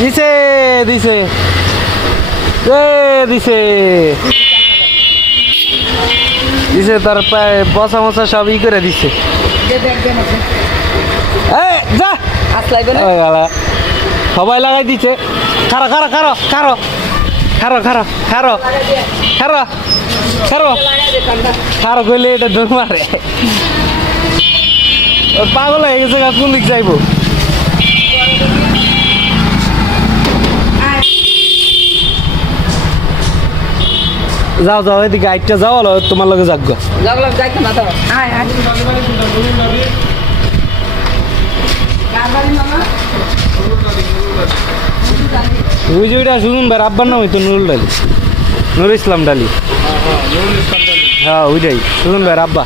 দিছে দিছে দিছে দিছে তার পায়ে বসা মশা সব ই করে দিছে যা সবাই লাগাই দিচ্ছে খারো খারো খারো খারো খারো খারো খারো খারো খারো খারো কইলে এটা দৌড় মারে পাগল হয়ে গেছে কোন দিক যাইবো যাও যাও এদিকে আইটটা যাও তোমার লগে যাক ওই যে ওইটা শুনুন ভাই আব্বার নাম হইতো নুরুল ডালি নুর ইসলাম ডালি হ্যাঁ ওইটাই শুনুন ভাই আব্বা